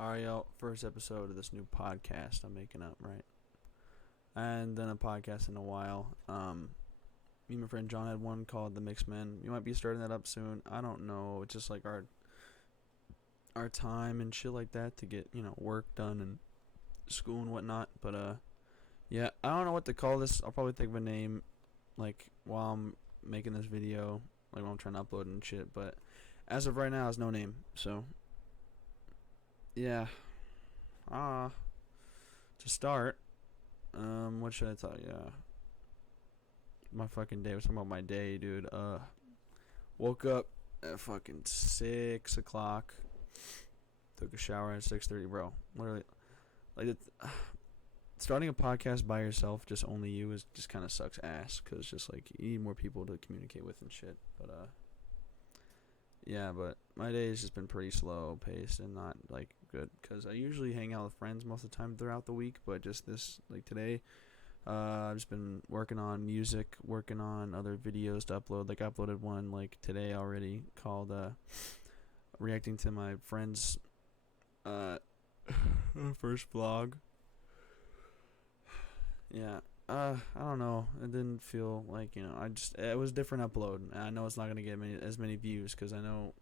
Alright, yo, first episode of this new podcast I'm making up, right? I hadn't done a podcast in a while. Me and my friend John had one called The Mixed Men. We might be starting that up soon. I don't know. It's just like our time and shit like that to get, work done and school and whatnot. But yeah, I don't know what to call this. I'll probably think of a name like while I'm making this video, like while I'm trying to upload and shit, but as of right now, there's no name. So yeah. Ah, to start, what should I tell you? My fucking day. I was talking about my day, dude. Woke up at fucking 6 o'clock. Took a shower at 6:30, bro. Literally, like starting a podcast by yourself, just only you, is just kind of sucks ass. Cause just like you need more people to communicate with and shit. But yeah. But my day has just been pretty slow paced and not like good. Cause I usually hang out with friends most of the time throughout the week, but just this like today. I've just been working on music, working on other videos to upload. Like I uploaded one like today already called reacting to my friend's uh first vlog. Yeah. I don't know. It didn't feel like, it was a different upload. I know it's not going to get as many views cuz I know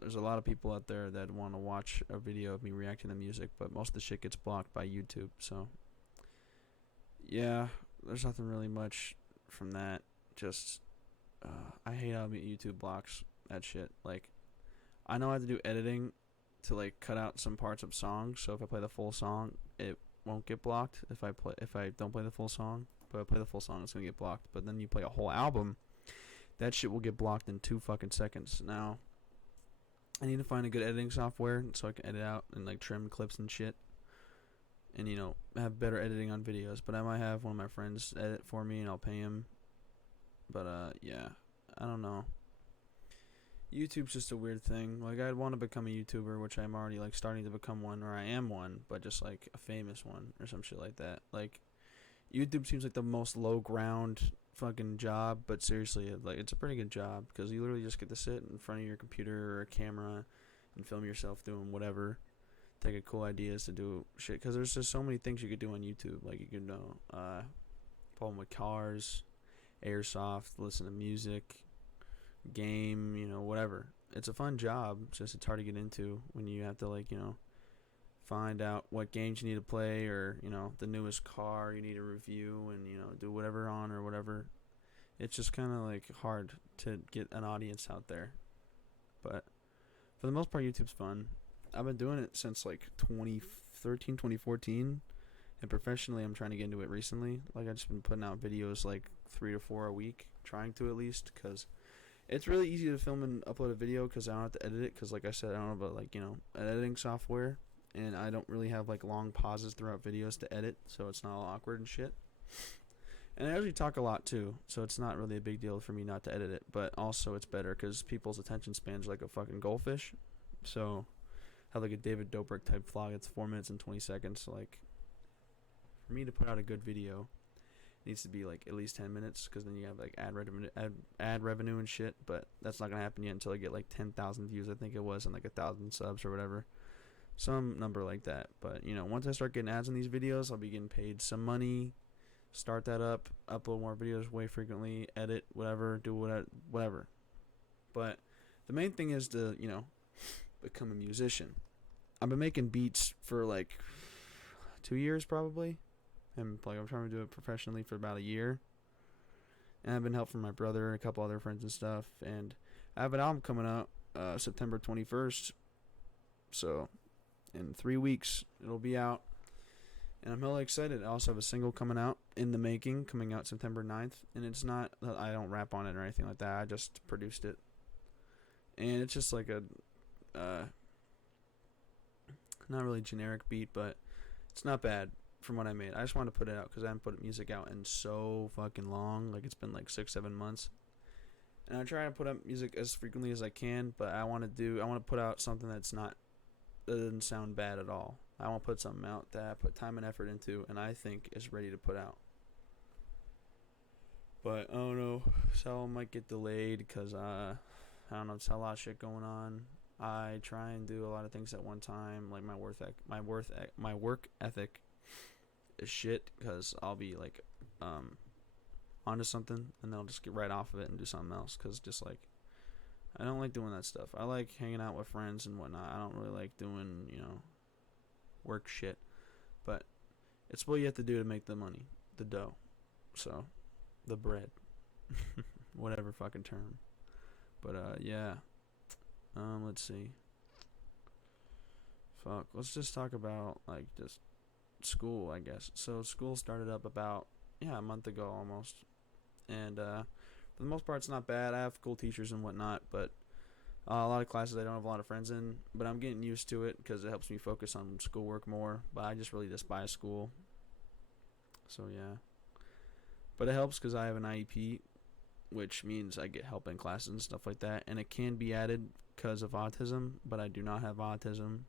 there's a lot of people out there that want to watch a video of me reacting to music, but most of the shit gets blocked by YouTube. So yeah, there's nothing really much from that. Just, I hate how YouTube blocks that shit. Like, I know I have to do editing to like cut out some parts of songs. So if I play the full song, it won't get blocked. If I don't play the full song, but if I play the full song, it's gonna get blocked. But then you play a whole album, that shit will get blocked in 2 fucking seconds. Now, I need to find a good editing software so I can edit out and like trim clips and shit and have better editing on videos. But I might have one of my friends edit for me and I'll pay him. But yeah, I don't know. YouTube's just a weird thing. Like I'd want to become a YouTuber, which I'm already like starting to become one, or I am one, but just like a famous one or some shit like that. Like YouTube seems like the most low ground fucking job, but seriously, like it's a pretty good job because you literally just get to sit in front of your computer or a camera and film yourself doing whatever. Think of cool ideas to do shit because there's just so many things you could do on YouTube. Like you could problem with cars, airsoft, listen to music, game, whatever. It's a fun job. It's hard to get into when you have to find out what games you need to play or the newest car you need to review and do whatever on or whatever. It's just kind of like hard to get an audience out there, but for the most part, YouTube's fun. I've been doing it since like 2013, 2014, and professionally I'm trying to get into it recently. Like I've just been putting out videos like 3 to 4 a week, trying to at least, because it's really easy to film and upload a video because I don't have to edit it, because like I said, I don't have an editing software, and I don't really have like long pauses throughout videos to edit, so it's not all awkward and shit. And I usually talk a lot too, so it's not really a big deal for me not to edit it, but also it's better because people's attention span's like a fucking goldfish. So have like a David Dobrik type vlog. It's 4 minutes and 20 seconds. So like, for me to put out a good video, it needs to be like at least 10 minutes, because then you have like ad revenue and shit. But that's not gonna happen yet until I get like 10,000 views, I think it was, and like 1,000 subs or whatever, some number like that. But once I start getting ads in these videos, I'll be getting paid some money. Start that up, upload more videos way frequently, edit whatever, do whatever. But the main thing is to become a musician. I've been making beats for like 2 years probably, and like I'm trying to do it professionally for about a year. And I've been helped from my brother and a couple other friends and stuff. And I have an album coming out September 21st. So in 3 weeks it'll be out, and I'm hella excited. I also have a single coming out in the making, coming out September 9th, and it's not, I don't rap on it or anything like that. I just produced it, and it's just like a not really generic beat, but it's not bad from what I made. I just wanted to put it out because I haven't put music out in so fucking long. Like it's been like 6-7 months, and I try to put up music as frequently as I can. But I want to put out something that doesn't sound bad at all. I want to put something out that I put time and effort into, and I think is ready to put out. But I don't know, so it might get delayed because I don't know, it's a lot of shit going on. I try and do a lot of things at one time. Like my work ethic is shit because I'll be like onto something and then I'll just get right off of it and do something else because just like I don't like doing that stuff. I like hanging out with friends and whatnot. I don't really like doing work shit, but it's what you have to do to make the money, the dough, so the bread, whatever fucking term. But yeah. Let's see. Fuck. Let's just talk about like just school, I guess. So school started up about a month ago almost, and for the most part, it's not bad. I have cool teachers and whatnot, but a lot of classes I don't have a lot of friends in. But I'm getting used to it because it helps me focus on schoolwork more. But I just really despise school. So yeah. But it helps because I have an IEP, which means I get help in classes and stuff like that, and it can be added because of autism, but I do not have autism.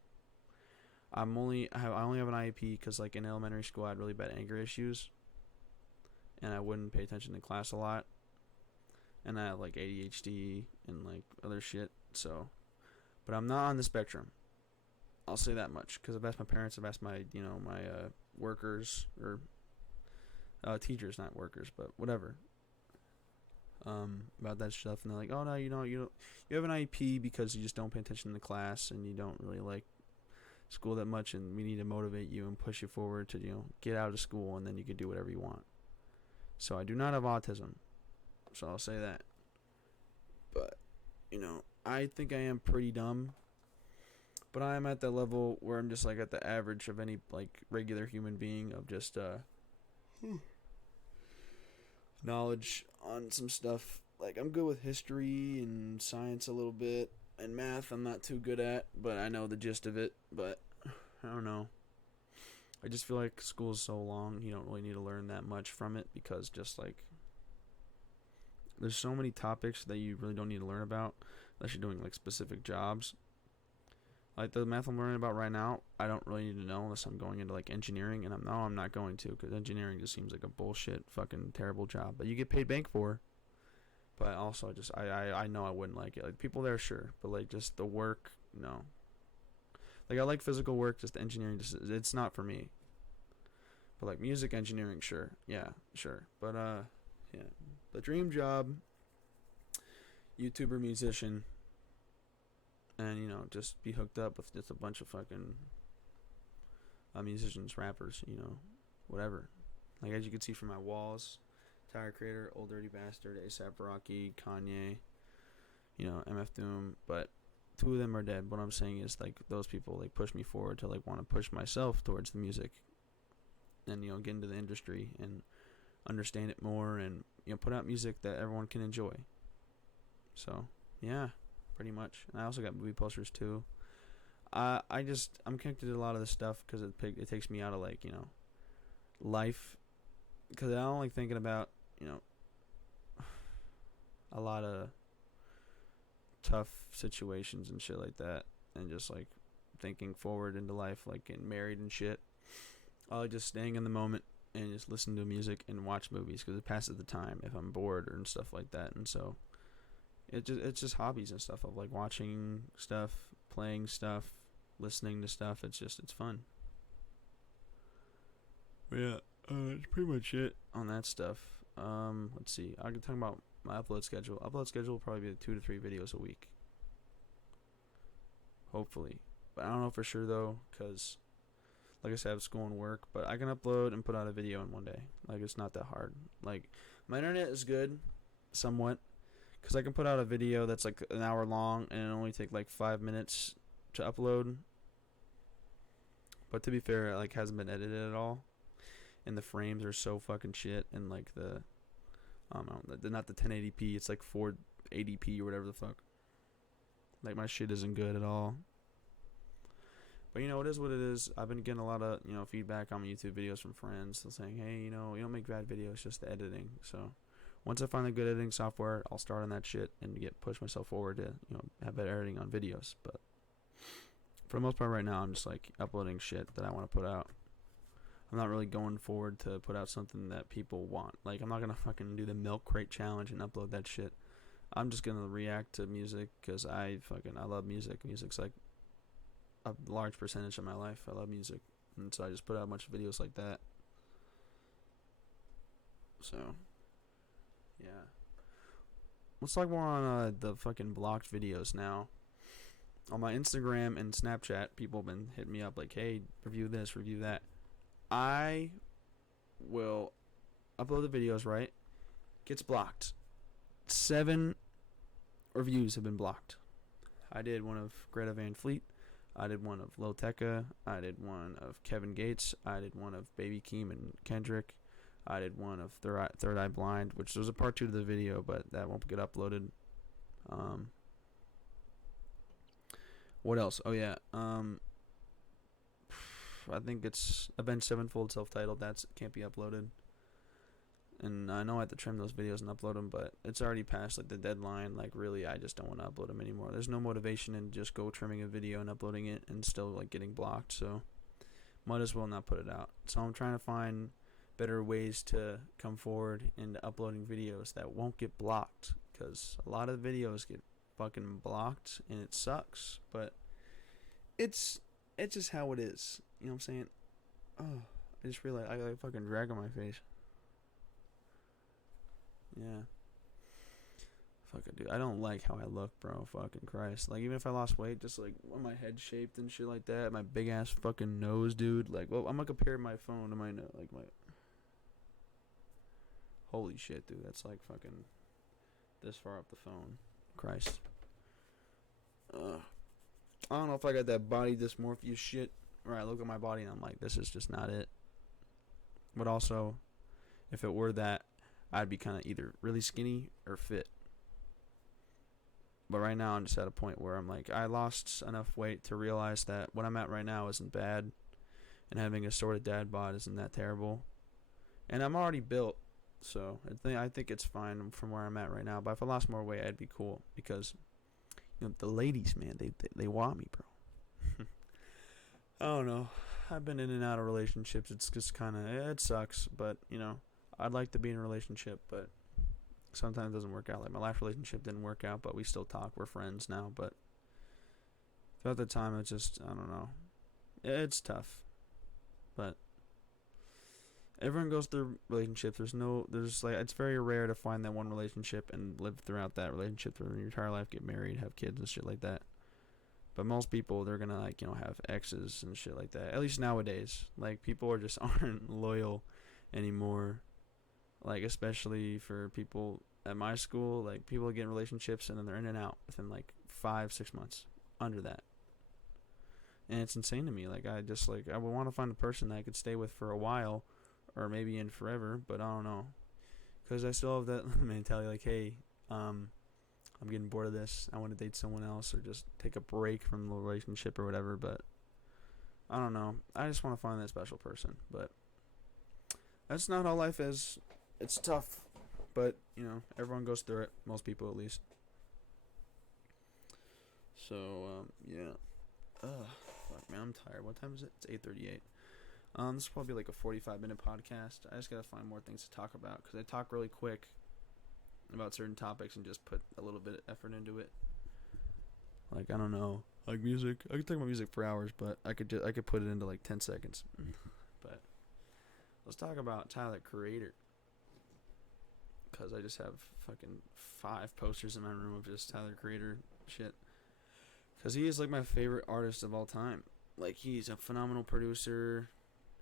I only have an IEP because like in elementary school I had really bad anger issues, and I wouldn't pay attention to class a lot, and I have like ADHD and like other shit. So, but I'm not on the spectrum. I'll say that much because I've asked my parents, I've asked my my workers or teachers, not workers, but whatever. About that stuff, and they're like, oh no, you have an IEP because you just don't pay attention to class and you don't really like school that much, and we need to motivate you and push you forward to get out of school and then you can do whatever you want. So I do not have autism, so I'll say that. But I think I am pretty dumb, but I am at that level where I'm just like at the average of any like regular human being of just knowledge on some stuff. Like I'm good with history and science a little bit, and math I'm not too good at, but I know the gist of it. But I don't know. I just feel like school is so long, you don't really need to learn that much from it because just like there's so many topics that you really don't need to learn about unless you're doing like specific jobs. Like the math I'm learning about right now, I don't really need to know unless I'm going into like engineering, and I'm not going to because engineering just seems like a bullshit, fucking terrible job. But you get paid bank for. But also, I know I wouldn't like it. Like people there, sure, but like just the work, no. Like I like physical work, just engineering, it's not for me. But like music engineering, sure, yeah, sure. But yeah, the dream job, YouTuber, musician. And just be hooked up with just a bunch of fucking musicians, rappers, whatever. Like as you can see from my walls, Tyler Creator, Old Dirty Bastard, A$AP Rocky, Kanye, MF Doom. But 2 of them are dead. What I'm saying is like those people like push me forward to like want to push myself towards the music, and get into the industry and understand it more, and put out music that everyone can enjoy. So yeah. Pretty much. And I also got movie posters too. I'm connected to a lot of this stuff because it takes me out of like life, because I don't like thinking about a lot of tough situations and shit like that, and just like thinking forward into life, like getting married and shit. I like just staying in the moment and just listen to music and watch movies because it passes the time if I'm bored and stuff like that. And so it's just hobbies and stuff of like watching stuff, playing stuff, listening to stuff. It's fun. But yeah, it's pretty much it on that stuff. Let's see. I can talk about my upload schedule. Upload schedule will probably be 2 to 3 videos a week. Hopefully. But I don't know for sure though, because like I said, I have school and work. But I can upload and put out a video in one day. Like it's not that hard. Like my internet is good, somewhat. Because I can put out a video that's like an hour long and it only take like 5 minutes to upload. But to be fair, it like hasn't been edited at all. And the frames are so fucking shit. And like not the 1080p, it's like 480p or whatever the fuck. Like my shit isn't good at all. But it is what it is. I've been getting a lot of feedback on my YouTube videos from friends saying, hey, you don't make bad videos, just the editing. So once I find a good editing software, I'll start on that shit and push myself forward to have better editing on videos. But for the most part right now, I'm just like uploading shit that I want to put out. I'm not really going forward to put out something that people want. Like I'm not gonna fucking do the milk crate challenge and upload that shit. I'm just gonna react to music because I love music. Music's like a large percentage of my life. I love music, and so I just put out a bunch of videos like that. So, yeah. Let's talk more on the fucking blocked videos now. On my Instagram and Snapchat, people have been hitting me up like, hey, review this, review that. I will upload the videos, right? Gets blocked. 7 reviews have been blocked. I did one of Greta Van Fleet. I did one of Lil Tecca. I did one of Kevin Gates. I did one of Baby Keem and Kendrick. I did one of Third Eye Blind, which was a part 2 to the video, but that won't get uploaded. What else? Oh yeah. I think it's Avenged Sevenfold self-titled. That can't be uploaded. And I know I have to trim those videos and upload them, but it's already past like the deadline. Like really, I just don't want to upload them anymore. There's no motivation in just go trimming a video and uploading it and still like getting blocked. So might as well not put it out. So I'm trying to find better ways to come forward into uploading videos that won't get blocked, because a lot of videos get fucking blocked and it sucks, but it's just how it is. You know what I'm saying? Oh, I just realized I got a fucking drag on my face. Yeah. Fucking dude, I don't like how I look, bro. Fucking Christ. Like, even if I lost weight, just like when my head shaped and shit like that, my big ass fucking nose, dude. Like, well, I'm gonna compare my phone to my nose. Like, my. Holy shit, dude. That's like fucking this far up the phone. Christ. I don't know if I got that body dysmorphia shit, where I look at my body and I'm like, this is just not it. But also, if it were that, I'd be kind of either really skinny or fit. But right now, I'm just at a point where I'm like, I lost enough weight to realize that what I'm at right now isn't bad, and having a sort of dad bod isn't that terrible. And I'm already built, so I think it's fine from where I'm at right now. But if I lost more weight, I'd be cool, because you know the ladies, man, they want me, bro. I don't know. I've been in and out of relationships. It's just kind of, it sucks, but you know, I'd like to be in a relationship, but sometimes it doesn't work out. Like my last relationship didn't work out, but we still talk. We're friends now, but throughout the time, it's just, I don't know. It's tough, but everyone goes through relationships. There's like, it's very rare to find that one relationship and live throughout that relationship through your entire life, get married, have kids and shit like that. But most people, they're gonna like, you know, have exes and shit like that. At least nowadays, like people are just aren't loyal anymore. Like especially for people at my school, like people get in relationships and then they're in and out within like 5-6 months, under that. And it's insane to me. Like I would want to find a person that I could stay with for a while, or maybe in forever. But I don't know, because I still have that mentality. Like, hey, I'm getting bored of this. I want to date someone else, or just take a break from the relationship or whatever. But I don't know. I just want to find that special person. But that's not how life is. It's tough, but you know, everyone goes through it. Most people, at least. So yeah. Fuck, man, I'm tired. What time is it? It's 8:38. This is probably like a 45-minute podcast. I just gotta find more things to talk about, because I talk really quick about certain topics and just put a little bit of effort into it. Like, I don't know, like music. I could talk about music for hours, but I could put it into like 10 seconds. But let's talk about Tyler, Creator, because I just have fucking 5 posters in my room of just Tyler, Creator shit. Because he is like my favorite artist of all time. Like, he's a phenomenal producer.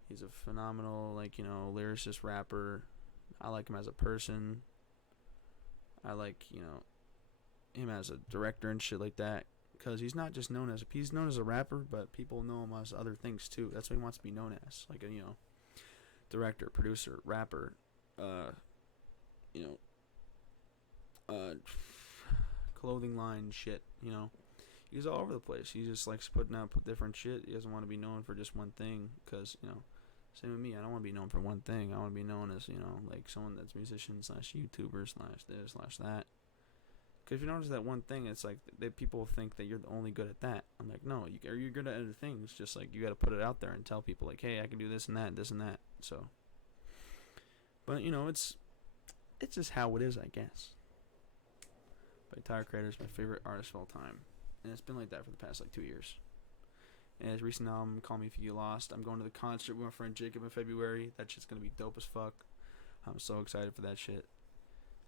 He's a phenomenal, like, you know, lyricist, rapper. I like him as a person. I like, you know, him as a director and shit like that. Because he's not just known as he's known as a rapper, but people know him as other things too. That's what he wants to be known as. Like, you know, director, producer, rapper, you know, clothing line shit, you know. He's all over the place. He just likes putting out different shit. He doesn't want to be known for just one thing, because, you know, same with me. I don't want to be known for one thing. I want to be known as, you know, like someone that's musician / YouTuber / this / that. Because if you notice that one thing, it's like people think that you're the only good at that. I'm like, no, you're good at other things. Just like you got to put it out there and tell people like, hey, I can do this and that, this and that. So, but you know, it's just how it is, I guess. by Tyler Creator is my favorite artist of all time, and it's been like that for the past like 2 years. And his recent album, Call Me If You Get Lost, I'm going to the concert with my friend Jacob in February. That shit's gonna be dope as fuck. I'm so excited for that shit.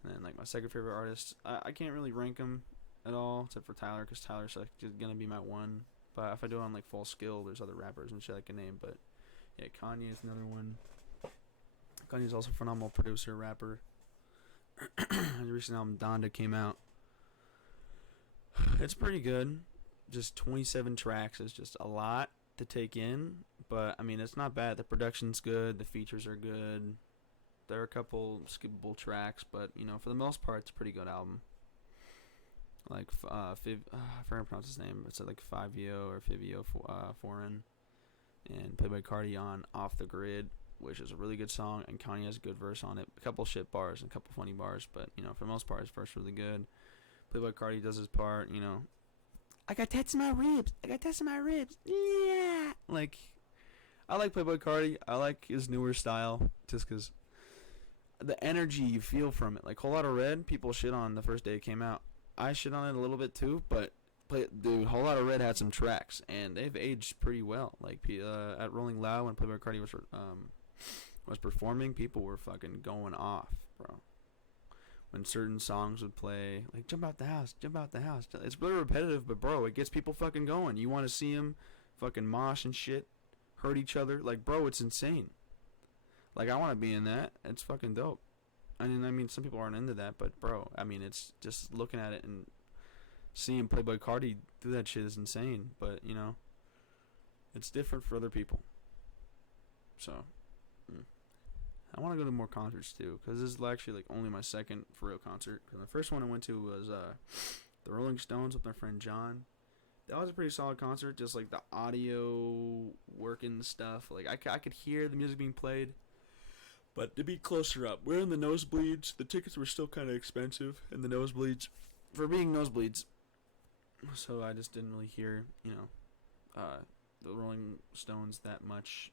And then like my second favorite artist, I can't really rank them at all except for Tyler, because Tyler's like gonna be my one. But if I do it on like full skill, there's other rappers and shit I can name. But yeah, Kanye is another one. Kanye's also a phenomenal producer, rapper. His recent album Donda came out. It's pretty good. Just 27 tracks is just a lot to take in, but I mean it's not bad. The production's good, the features are good. There are a couple skippable tracks, but you know, for the most part, it's a pretty good album. Like I forgot to pronounce his name. It's like Fivio or Fivio Foreign, and Playboy Cardi on Off the Grid, which is a really good song, and Kanye has a good verse on it. A couple shit bars and a couple funny bars, but you know, for the most part, his verse is really good. Playboy Cardi does his part, you know. I got tats in my ribs. I got tats in my ribs. Yeah. Like, I like Playboy Cardi. I like his newer style, just because the energy you feel from it. Like, Whole Lotta Red, people shit on the first day it came out. I shit on it a little bit too, but dude, Whole Lotta Red had some tracks, and they've aged pretty well. Like, at Rolling Loud, when Playboy Cardi was performing, people were fucking going off, bro. When certain songs would play, like jump out the house. It's really repetitive, but bro, it gets people fucking going. You want to see them fucking mosh and shit, hurt each other. Like, bro, it's insane. Like, I want to be in that. It's fucking dope. I mean, some people aren't into that, but bro, I mean, it's just looking at it and seeing Playboy Cardi do that shit is insane. But, you know, it's different for other people. So, I want to go to more concerts too, because this is actually like only my second for real concert. Cause the first one I went to was the Rolling Stones with my friend John. That was a pretty solid concert. Just like the audio working stuff, like I could hear the music being played, but to be closer up, we're in the nosebleeds. The tickets were still kind of expensive in the nosebleeds for being nosebleeds, so I just didn't really hear, you know, the Rolling Stones that much.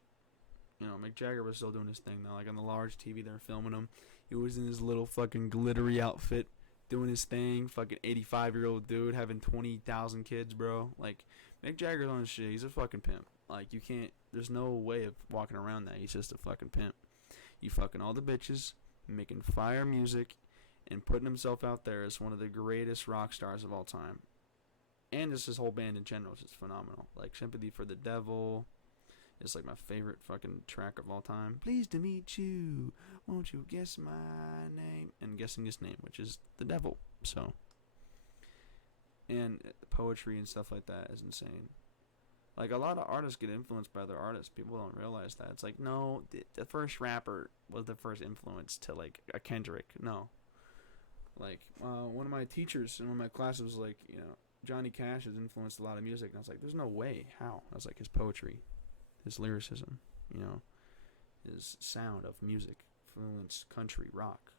You know, Mick Jagger was still doing his thing though. Like on the large TV, they were filming him. He was in his little fucking glittery outfit, doing his thing. Fucking 85-year-old dude having 20,000 kids, bro. Like, Mick Jagger's on his shit. He's a fucking pimp. Like, you can't. There's no way of walking around that. He's just a fucking pimp. You fucking all the bitches, making fire music, and putting himself out there as one of the greatest rock stars of all time. And just his whole band in general is just phenomenal. Like, Sympathy for the Devil. It's like my favorite fucking track of all time. Pleased to meet you. Won't you guess my name? And guessing his name, which is the devil. So, and poetry and stuff like that is insane. Like, a lot of artists get influenced by other artists. People don't realize that. It's like, no, the first rapper was the first influence to like a Kendrick. No. Like, one of my teachers in one of my classes was like, you know, Johnny Cash has influenced a lot of music. And I was like, there's no way. How? I was like, his poetry. His lyricism, you know, his sound of music influenced country, rock,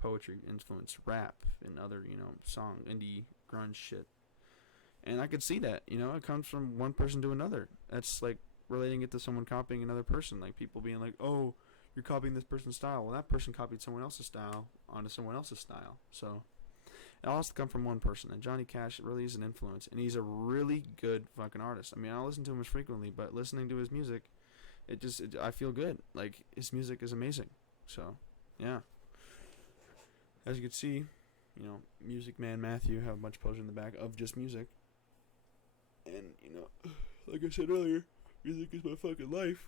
poetry influenced rap, and other, you know, song, indie, grunge shit. And I could see that, you know, it comes from one person to another. That's like relating it to someone copying another person. Like people being like, oh, you're copying this person's style. Well, that person copied someone else's style onto someone else's style. So it all has to come from one person, and Johnny Cash really is an influence, and he's a really good fucking artist. I mean, I don't listen to him as frequently, but listening to his music, I feel good. Like, his music is amazing. So, yeah. As you can see, you know, Music Man Matthew, have a bunch of posters in the back of just music. And, you know, like I said earlier, music is my fucking life.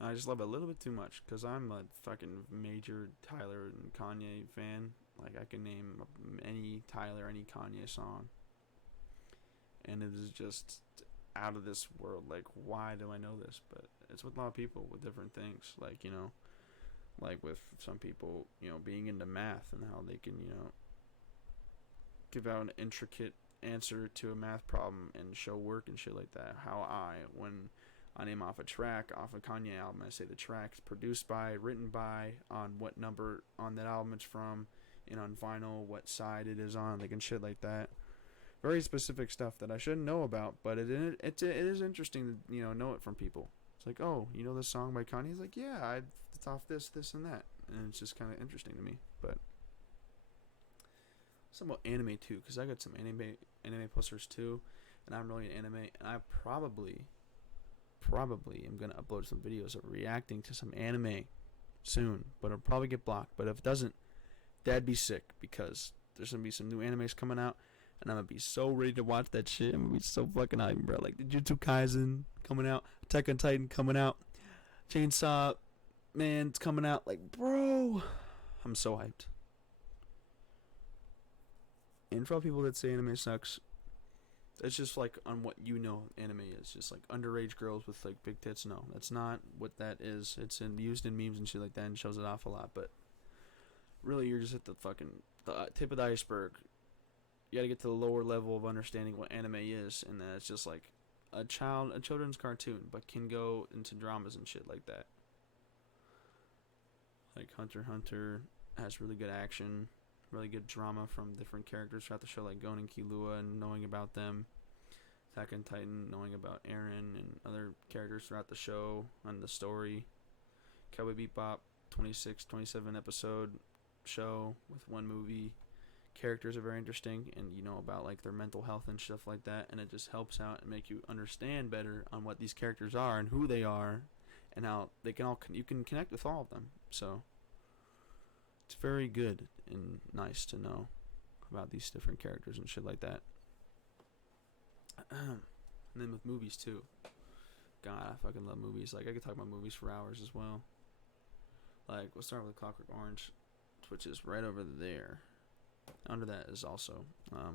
I just love it a little bit too much, because I'm a fucking major Tyler and Kanye fan. Like, I can name any Tyler, any Kanye song. And it is just out of this world. Like, why do I know this? But it's with a lot of people with different things. Like, you know, like with some people, you know, being into math and how they can, you know, give out an intricate answer to a math problem and show work and shit like that. How when I name off a track off a Kanye album, I say the track's produced by, written by, on what number on that album it's from, and on vinyl, what side it is on, like, and shit like that. Very specific stuff that I shouldn't know about, but it is interesting to, you know it from people. It's like, oh, you know this song by Kanye? He's like, yeah, it's off this, and that. And it's just kind of interesting to me. But Something about anime too, because I got some anime posters too, and I'm really into anime, and I probably am gonna upload some videos of reacting to some anime soon, but it'll probably get blocked. But if it doesn't, that'd be sick, because there's gonna be some new animes coming out, and I'm gonna be so ready to watch that shit. I'm gonna be so fucking hyped, bro. Like the Jujutsu Kaisen coming out, Attack on Titan coming out, Chainsaw Man's coming out. Like, bro, I'm so hyped. And for all people that say anime sucks, it's just like on what you know anime is. Just like underage girls with like big tits. No, that's not what that is. It's used in memes and shit like that, and shows it off a lot. But really, you're just at the tip of the iceberg. You gotta get to the lower level of understanding what anime is, and then it's just like a children's cartoon, but can go into dramas and shit like that. Like Hunter x Hunter has really good action, really good drama from different characters throughout the show, like Gon and Killua, and knowing about them. Attack on Titan, knowing about Eren and other characters throughout the show and the story. Cowboy Bebop, 26, 27 episode show with one movie. Characters are very interesting, and you know about like their mental health and stuff like that, and it just helps out and make you understand better on what these characters are and who they are, and how they can you can connect with all of them. So it's very good and nice to know about these different characters and shit like that. And then with movies too. God, I fucking love movies. Like I could talk about movies for hours as well. Like we'll start with Clockwork Orange, which is right over there. Under that is also I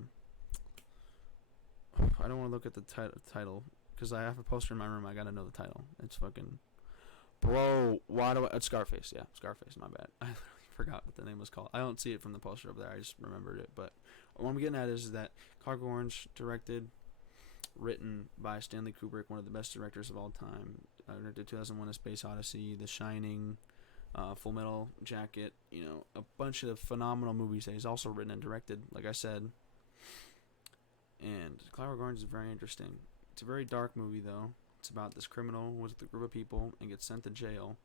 don't want to look at the title because I have a poster in my room. I gotta know the title. It's fucking bro. Why do I? It's Scarface. Yeah, Scarface. My bad. I literally forgot what the name was called. I don't see it from the poster over there. I just remembered it. But what I'm getting at is that Clockwork Orange, directed, written by Stanley Kubrick, one of the best directors of all time. Directed 2001: A Space Odyssey, The Shining, Full Metal Jacket, you know, a bunch of phenomenal movies that he's also written and directed, like I said. And Clockwork Orange is very interesting. It's a very dark movie, though. It's about this criminal with a group of people and gets sent to jail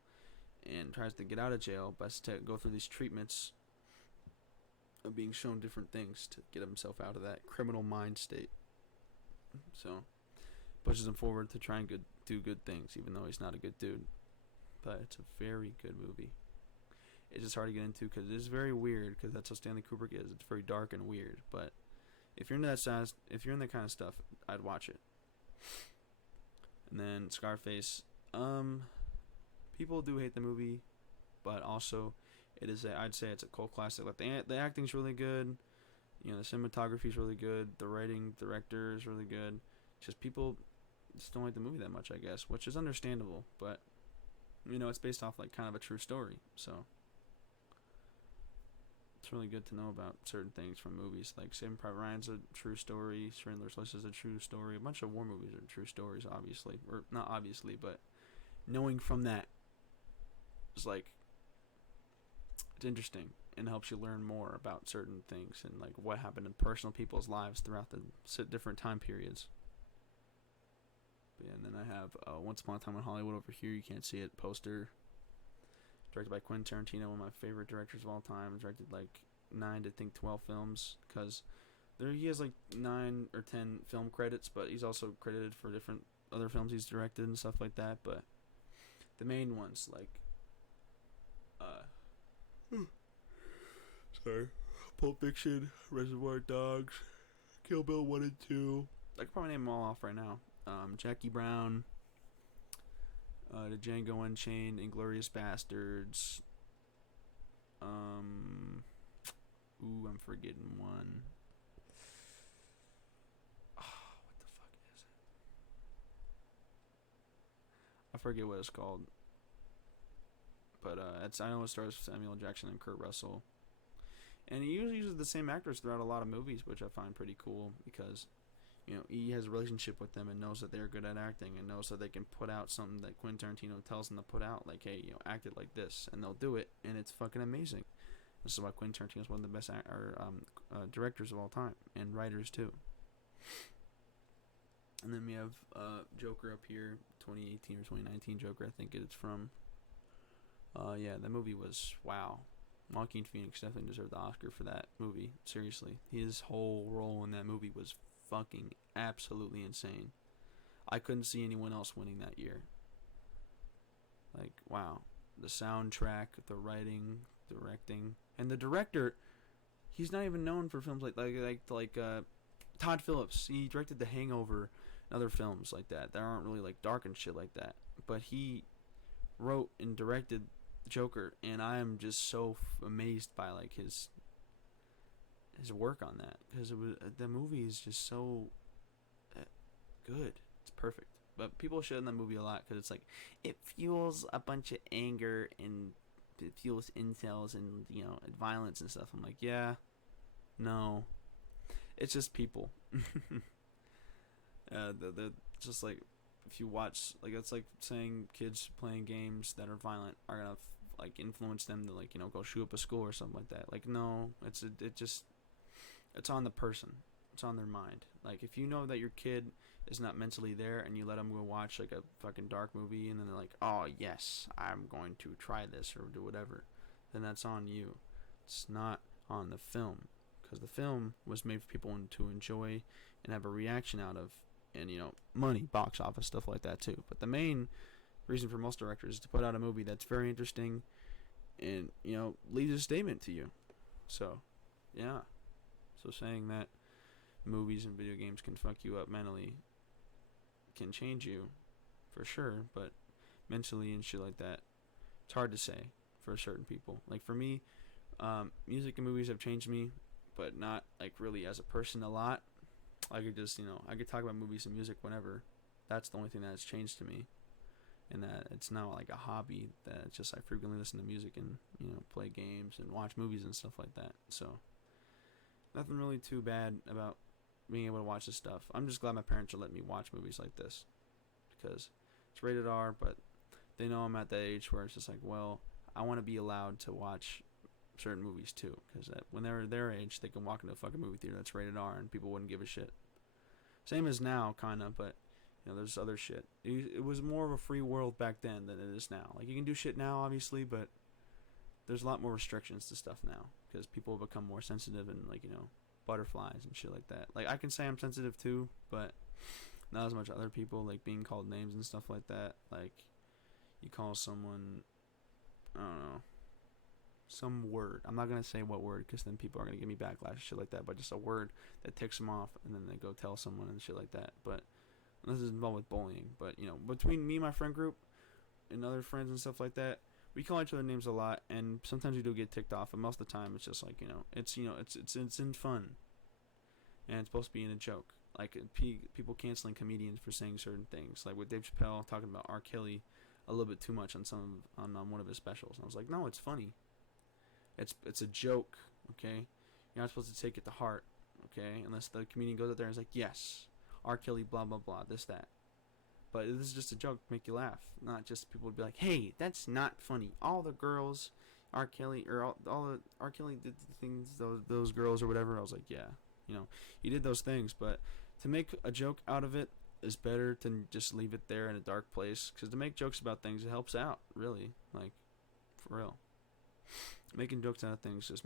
and tries to get out of jail, but has to go through these treatments of being shown different things to get himself out of that criminal mind state. So, pushes him forward to try and do good things, even though he's not a good dude. But it's a very good movie. It's just hard to get into because it is very weird, because that's how Stanley Kubrick is. It's very dark and weird. But if you're into that kind of stuff, I'd watch it. And then Scarface. People do hate the movie, but also I'd say it's a cult classic. Like the acting's really good. You know, the cinematography's really good. The writing, director is really good. Just people just don't like the movie that much, I guess, which is understandable. But you know, it's based off like kind of a true story, so it's really good to know about certain things from movies. Like Saving Private Ryan's a true story. Schindler's List is a true story. A bunch of war movies are true stories, obviously, or not obviously, but knowing from that is like it's interesting and helps you learn more about certain things and like what happened in personal people's lives throughout the different time periods. But yeah, and then I have Once Upon a Time in Hollywood over here. You can't see it. Poster. Directed by Quentin Tarantino, one of my favorite directors of all time. Directed like 12 films, because he has like 9 or 10 film credits, but he's also credited for different other films he's directed and stuff like that. But the main ones, like Pulp Fiction, Reservoir Dogs, Kill Bill 1 and 2. I could probably name them all off right now. Jackie Brown, the Django Unchained, Inglourious Bastards. I'm forgetting one. Oh, what the fuck is it? I forget what it's called. But I know it stars Samuel Jackson and Kurt Russell. And he usually uses the same actors throughout a lot of movies, which I find pretty cool, because you know, he has a relationship with them and knows that they're good at acting and knows that they can put out something that Quentin Tarantino tells them to put out. Like, hey, you know, act it like this, and they'll do it, and it's fucking amazing. This is why Quentin Tarantino is one of the best directors of all time, and writers too. And then we have Joker up here, 2018 or 2019 Joker, I think it's from. Yeah, that movie was wow. Joaquin Phoenix definitely deserved the Oscar for that movie. Seriously, his whole role in that movie was fucking absolutely insane. I couldn't see anyone else winning that year. Like, wow. The soundtrack, the writing, directing, and the director, he's not even known for films like Todd Phillips. He directed The Hangover and other films like that aren't really like dark and shit like that. But he wrote and directed Joker, and I am just so amazed by like his work on that, because it was the movie is just so good. It's perfect. But people shit on that movie a lot because it's like it fuels a bunch of anger and it fuels incels and violence and stuff. I'm like, yeah, no, it's just people. The just like if you watch, like, it's like saying kids playing games that are violent are gonna like influence them to like go shoot up a school or something like that. Like, no, it's on the person. It's on their mind. Like, if you know that your kid is not mentally there and you let them go watch like a fucking dark movie and then they're like, oh yes, I'm going to try this or do whatever, then that's on you. It's not on the film, because the film was made for people to enjoy and have a reaction out of, and money, box office, stuff like that too. But the main reason for most directors is to put out a movie that's very interesting and leaves a statement to you. So yeah, so saying that movies and video games can fuck you up mentally can change you for sure, but mentally and shit like that, it's hard to say for certain people. Like for me, music and movies have changed me, but not like really as a person a lot. I could just I could talk about movies and music whenever. That's the only thing that has changed to me, and that it's now like a hobby that it's just I frequently listen to music and play games and watch movies and stuff like that. So nothing really too bad about being able to watch this stuff. I'm just glad my parents are letting me watch movies like this, because it's rated R, but they know I'm at that age where it's just like, well, I want to be allowed to watch certain movies too, because when they're their age, they can walk into a fucking movie theater that's rated R and people wouldn't give a shit. Same as now, kind of, but there's other shit. It was more of a free world back then than it is now. Like, you can do shit now, obviously, but there's a lot more restrictions to stuff now, because people have become more sensitive and like butterflies and shit like that. Like, I can say I'm sensitive too, but not as much other people, like being called names and stuff like that. Like, you call someone, I don't know, some word. I'm not going to say what word, because then people are going to give me backlash and shit like that, but just a word that ticks them off, and then they go tell someone and shit like that. But this is involved with bullying. But, between me and my friend group and other friends and stuff like that, we call each other names a lot, and sometimes we do get ticked off, and most of the time it's just like, it's in fun, and it's supposed to be in a joke. Like, people canceling comedians for saying certain things, like with Dave Chappelle talking about R. Kelly a little bit too much on one of his specials, and I was like, no, it's funny. It's a joke, okay? You're not supposed to take it to heart, okay? Unless the comedian goes out there and is like, yes, R. Kelly, blah blah blah, this that. But this is just a joke to make you laugh, not just people would be like, hey, that's not funny. All the girls, R. Kelly, or all the R. Kelly did the things, those girls or whatever. I was like, yeah, he did those things, but to make a joke out of it is better than just leave it there in a dark place. Because to make jokes about things, it helps out, really, like, for real. Making jokes out of things just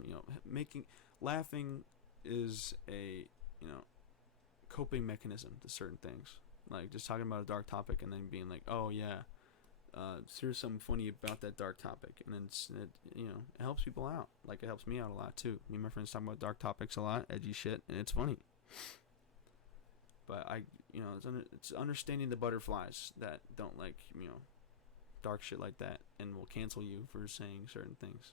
laughing is a coping mechanism to certain things. Like, just talking about a dark topic and then being like, oh yeah, here's something funny about that dark topic, and then it helps people out. Like, it helps me out a lot too. Me and my friends talk about dark topics a lot, edgy shit, and it's funny. But it's understanding the butterflies that don't like dark shit like that and will cancel you for saying certain things.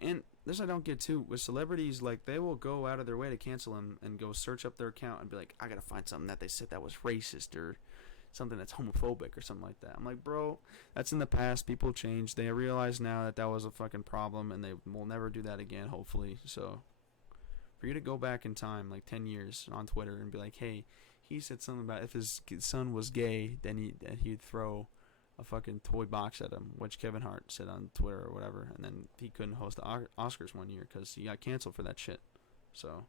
And this I don't get too with celebrities. Like, they will go out of their way to cancel them and go search up their account and be like, I gotta find something that they said that was racist or something that's homophobic or something like that. I'm like, bro, that's in the past. People change. They realize now that that was a fucking problem, and they will never do that again, hopefully. So for you to go back in time like 10 years on Twitter and be like, hey, he said something about if his son was gay, then he'd throw a fucking toy box at him, which Kevin Hart said on Twitter or whatever, and then he couldn't host the Oscars one year because he got canceled for that shit. So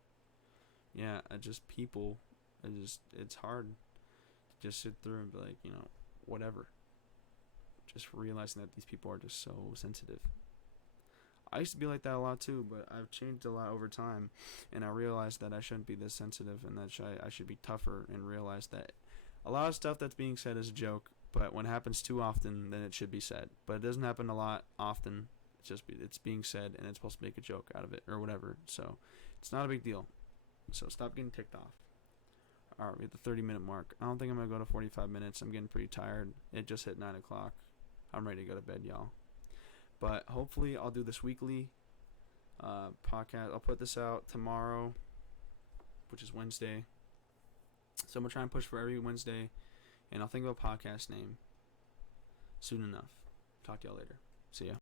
yeah, it's hard to just sit through and be like, whatever. Just realizing that these people are just so sensitive. I used to be like that a lot too, but I've changed a lot over time, and I realized that I shouldn't be this sensitive, and that I should be tougher, and realize that a lot of stuff that's being said is a joke, but when it happens too often, then it should be said. But it doesn't happen a lot often. It's being said, and it's supposed to make a joke out of it or whatever. So it's not a big deal. So stop getting ticked off. All right, we hit the 30-minute mark. I don't think I'm gonna go to 45 minutes. I'm getting pretty tired. It just hit 9 o'clock. I'm ready to go to bed, y'all. But hopefully I'll do this weekly podcast. I'll put this out tomorrow, which is Wednesday. So I'm going to try and push for every Wednesday. And I'll think of a podcast name soon enough. Talk to y'all later. See ya.